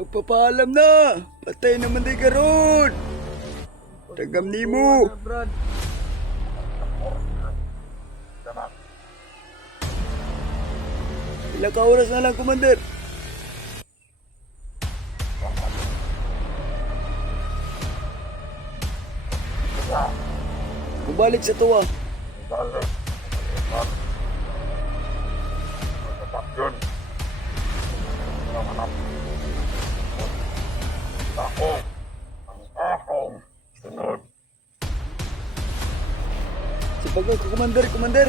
Magpapaalam na. Patay naman di karon. Tagam nimo. Brad. Ilang ka oras na lang, Commander. Bumalik sa tuwa. Sipagod ko, Commander, Commander.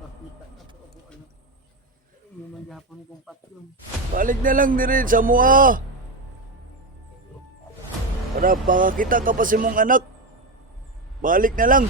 Pakita na to ako ano. Yung magyapon kong patyon. Balik na lang din sa mua. Para pakakita ka pa si mong anak. Balik na lang.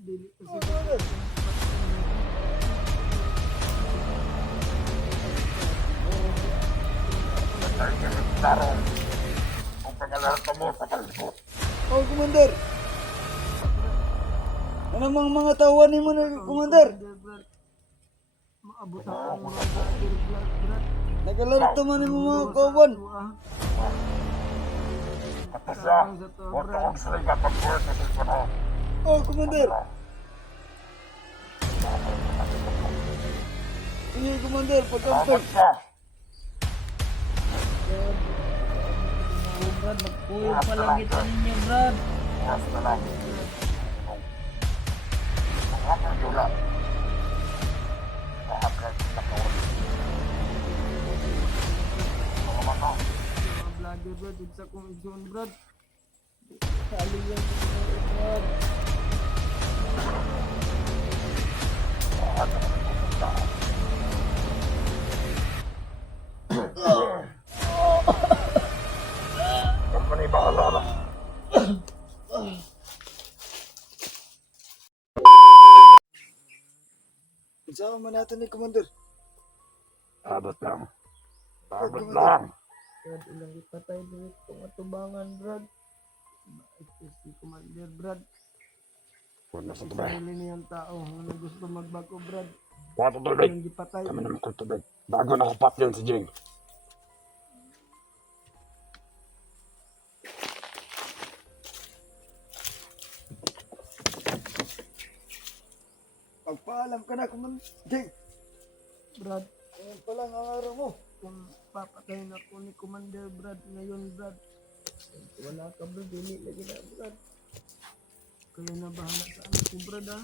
Dili pa siguro. Oh, Commander. Ano mang mga tawan ni mo na, Commander? Brad. Maabot ang mga brad. Nagalaro man ni mo mga kawan. Oh, Commander. Sige, Commander, pagkampag. Brad, magpuyog pa lang kita ninyo, Brad. Mga vlogger, Brad, sa kong zone, Brad. Sali yan, Brad. Isama man natin ni Commander. Abot lang. Abot Commander. lang. Brad, ilang ipatay duit kong atubangan, Brad. Si Commander, Brad. Wala sa Sa tubay. sarili niyang tao, ano gusto magbago, Brad. Wala sa tubig. Ilang ipatay. Kami naman kong tubig. Bago nakapat yun si Jing. Pagpaalam ka na, Commander. Brad, Ayan pa lang ang araw mo. kung papatayin ako ni Commander, Brad, ngayon, Brad. Wala ka, Brad. Dili lagi na, Brad. Kayo na bahala sa anak ko, Brad, ha?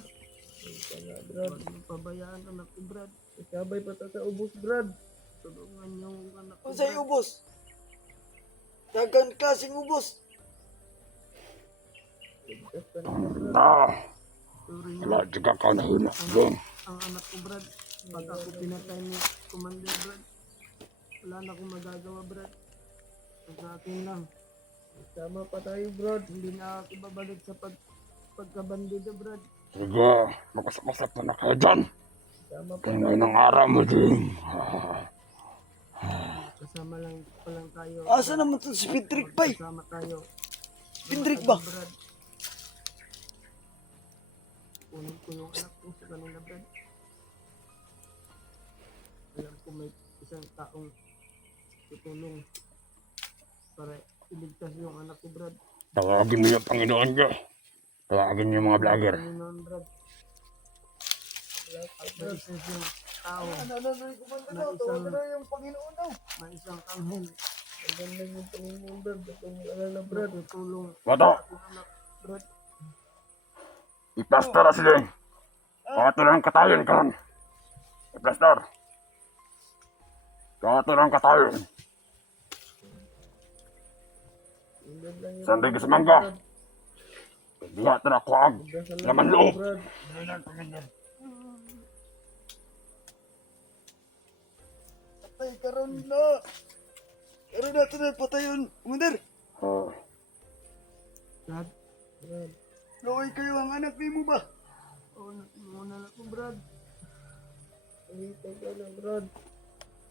Kaya, Brad, huwag pabayaan anak ko, Brad. Ikabay pa ta sa ubos, Brad. Tulungan yung anak ko, Kung sa'yo Brad. ubos. Dagang klaseng ubos. Ligtas ka na, Brad. Ah, Sorry wala na. juga ka nahila. Jing. Ang anak ko, Brad. Pag ako pinatay ni Commander, Brad, wala na akong magagawa, Brad. Sa akin lang. Sama pa tayo, Brad. Hindi na ako babalik sa pagkabandido, Brad. Sige, makusap-kusap na kayo dyan. Sama pa Kaya tayo. ngayon ang araw mo, Jing. Kasama lang pa lang tayo. Asa naman to si Patrick Pai? Kasama tayo. Patrick ba? Brad. Kunin ko yung anak ko sa kanila, Brad. Alam ko may isang taong tutulong para iligtas yung anak ko, Brad. Tawagin mo yung Panginoon ko. Tawagin mo yung mga vlogger. Panginoon, Brad. May isang tao, Ano, Commander? Tawagan na yung Panginoon daw. may isang anghel. Ang ganda yung Panginoon, Brad. Kung alala, Brad, tutulong Wato, yung anak, Brad. ipastor na si Jing. Katulang katayon karon. Ipastor. Katulang katayon. Ang ganda yung Sanday ka sa mangga. Lihat na ako ang Dasal laman lang loob. Brad. Patay karon na. Karon na ito na patayon, Commander. Ah, Brad. Brad. Loy kayo ang anak ni mo ba? Oh, muna na ko Brad. Hintay ka na Brad.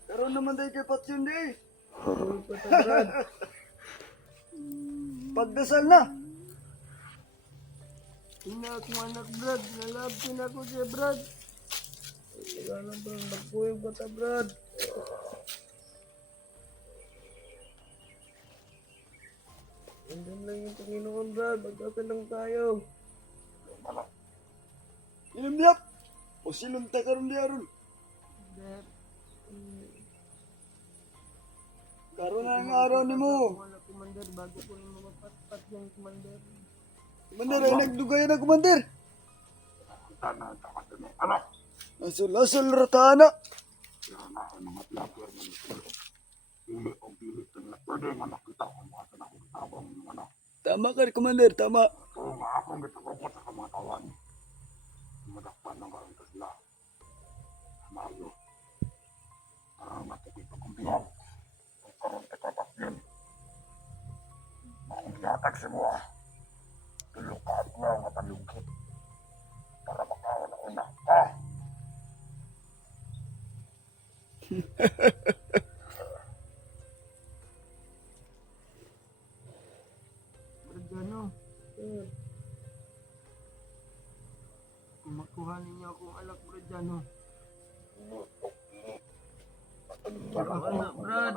Karon naman tayo kay Patyon di. Uy pa ta Brad. Pagdasal na. Ina akong anak Brad. Nalabsin ako siya Brad. Wala na Brad. Magpuyog ba ta Brad? Andun lang yung Panginoon Brad. Magdasal lang tayo. Ilimyap. O silunta karon di aron. Brad. Karon na ang araw ni mo. Wala Commander. Bago ko yung mapatpat yung Commander. Commander ay nagdugay na, Commander. tanah tanah tanah. Anak. Lasul-lasul ratana. Yan na ang mga vlogger man ito. Pili o pili ito na pwede nga nakita ko mga tanah ko tabang ng anak. Tama ka, Commander, tama. Oo nga akong gitukupot sa kamatawan. Madakpan ng karito sila. Mario. Parang natukito kong bihaw. Kung karoon katapat yun. Akong gihatag si mo ah. Tulukad ko ang matalugkit. Para makawan ako na. Ah! Brad ano? Kung makuha ninyo akong alak Brad ano? Wala Brad.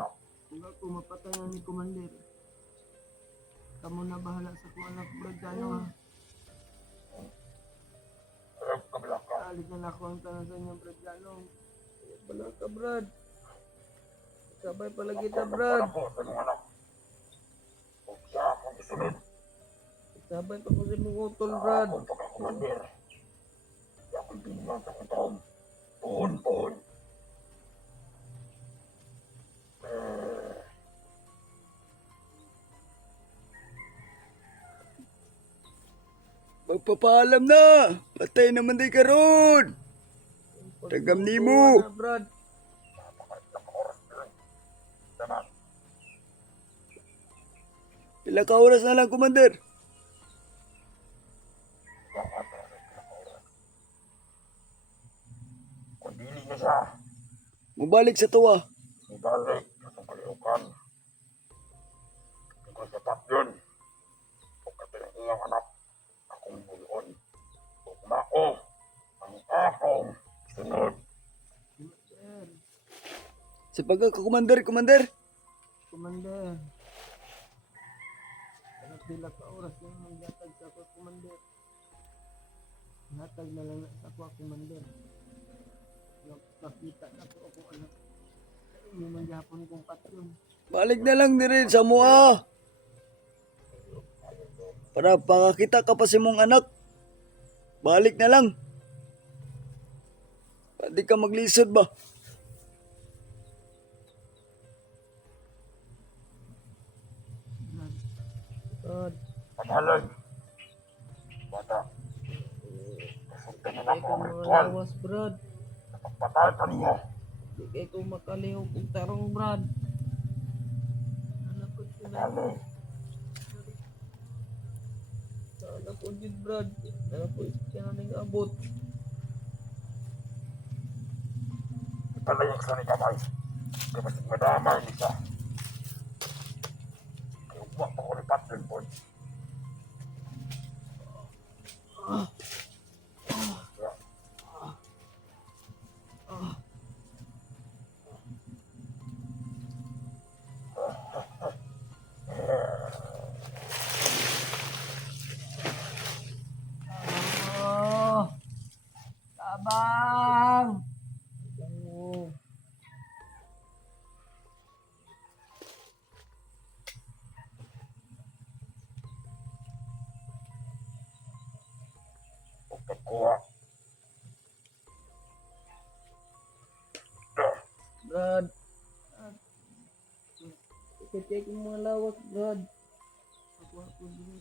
Kung ako mapatayan ni Commander. Kamu na bahala sa kung anak Brad ano ha? Alit na ako ang tanong sa inyo Brad ano? Wala ka Brad. Sabay pala kita Brad. Sabay pa ko sa mga utol Brad. Magpapaalam na. Patay naman tayo karon. Tagam ni mo. Wala, Brad. Pila ka oras na lang, Commander. Kung dili na siya, Mubalik sa tuwa. ibalik sa kaliukan. Kung sapat yun, pagkatay ang iyang anak, akong buloon. Kung mao, ang akong sunod. Sir, Sa pagka-Commander, Commander. Commander. Anak pila ka oras na yung magdatag sa ako, Commander. Natag na lang sa ako, Commander. Nakita na ko ako anak. Hindi man gihapon kong patyon. Balik na lang din sa mua. Para pakakita ka pa si mong anak. Balik na lang. Hindi ka maglisod ba? Brad, Paghalay. Bata. Kasundan na kay ako ko ang mga ritual. lawas, Brad. Pagpatay ka niyo. Di kay ko makaliw kong tarong, Brad. Anak ko sila. Paghalay. Anak ko din, Brad. Anak ko siya nang abot. Ipalayak sa ni kamay. Kapag madamay ni siya. Kaya huwag pa ko lipat din po. Oh, tabang! Oh. Pagkuha. Brad. I-check yung mga lawas, Brad. Ako din.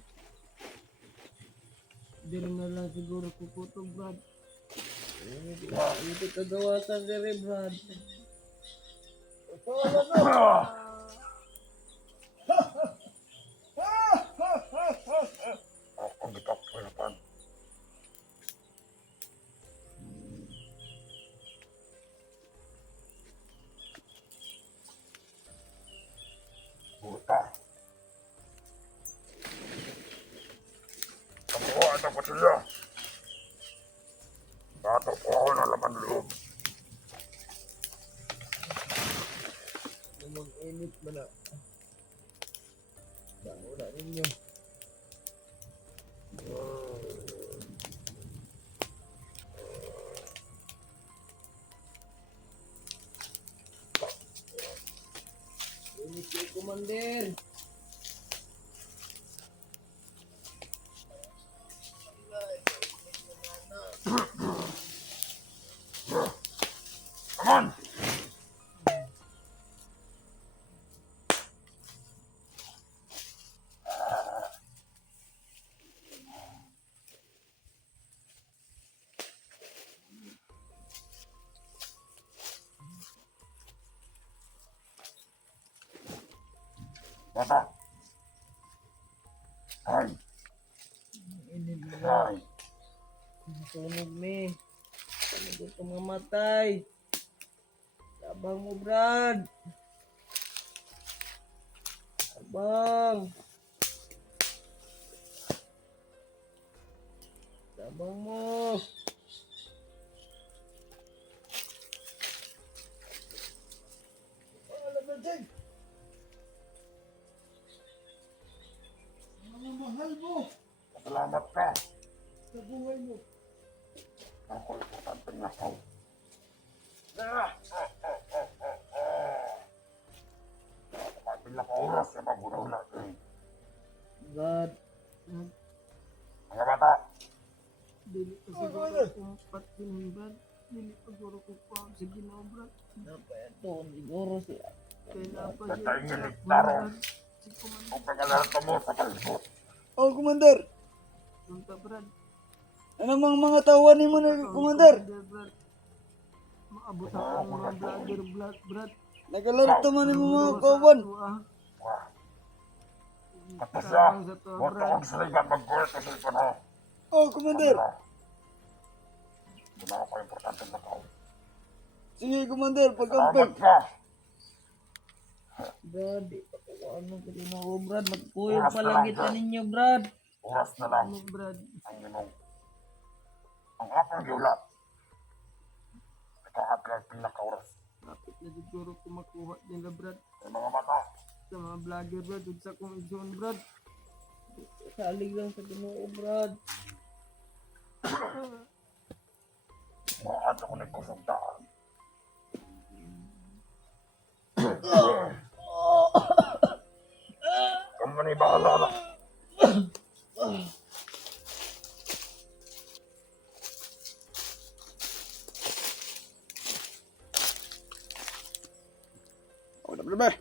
Diri na lang siguro kukuto, Brad. Ito kagawasan diri, Brad. Ako gitak palapan. Buta. Kamuha ito po sila. Bato po ako na laman loob. Namang init mo na. Bango na ninyo. Init kayo, Commander. Come on! Bata! Ay! Init mo na. Ay! Sunog me. Ano gusto mamatay? Tabang mo, Brad. Tabang. Tabang mo. Alam na, Jay. Mga mahal mo Salamat ka! sa buhay mo. Ako importante na ako. Kapila ka oras sa magunaw natin. Brad, Mga bata! dili pa siguro kung patinin, Brad. Dili pa siguro kung pa. Sige na, Brad. Ito, siguro siya. Kailangan pa siya. Basta ingin nagtarong. Si Commander. Kung pagkalarto mo sa kalbot. Oh, Commander. Punta, Brad. Ano mang mga tawan ni mo na, Commander? Brad. Maabot ang mga vlogger, Brad. Nagalarto man ni mo mga kawan. Wah! Tapos siya, huwag ka kong saligan mag-gulat sa cellphone ha. Oh, Commander. Hindi na ako importante na tao. Sige, Commander, Salamat pagkampay. ka! Brad, di pa ko ano ko din ako, Brad. Magkuyog pa lang kita ninyo, Brad. Oras na lang Ano, Brad? ang ginong. Ang akong giulat. Nakahatlag pinaka-oras. Kapit na siguro ko makuha nila, Brad. Yung mga bata, Sa mga vlogger, Brad. Huwag sa kong igsoon, Brad. Salig lang sa Ginoo, Brad. makakanta ko na kusugdaan. Kamu ni bahala na. Oh, dah boleh,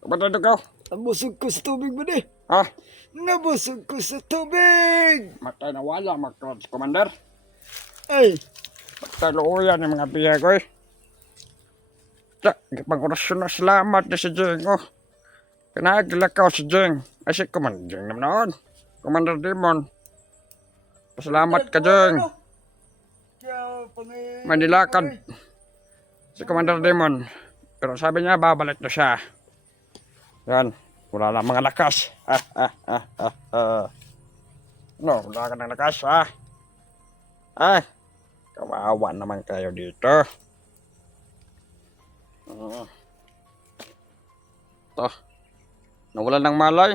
Kapan ada kau? Nabusog ko sa tubig ba di? Ha? Nabusog ko sa tubig! Matay na wala mag-cross, Commander. Ay, Taluyan ng mga piya ko eh. Pag-orasyon na salamat na si Jeng. Oh. Pinagilakaw si Jeng. Ay si Commander Jeng naman noon. Commander Demon. Pasalamat ka Jeng. Manilakad si Commander Demon. Pero sabi niya babalik na siya. Yan. Wala lang mga lakas. No, wala ka ng lakas ha. Ay. Kawawa naman kayo dito. Ito. Nawalan ng malay.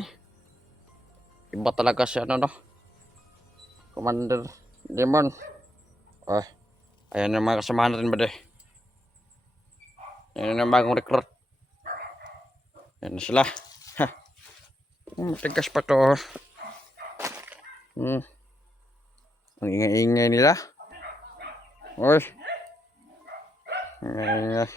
Iba talaga si ano no. Commander Demon. Ay. Ayan yung mga kasama natin ba de. Ayan yung bagong recruit. Ayan na sila. Ha. Matigas pa to. Ang ingay-ingay nila. Oi. Ingay-ingay.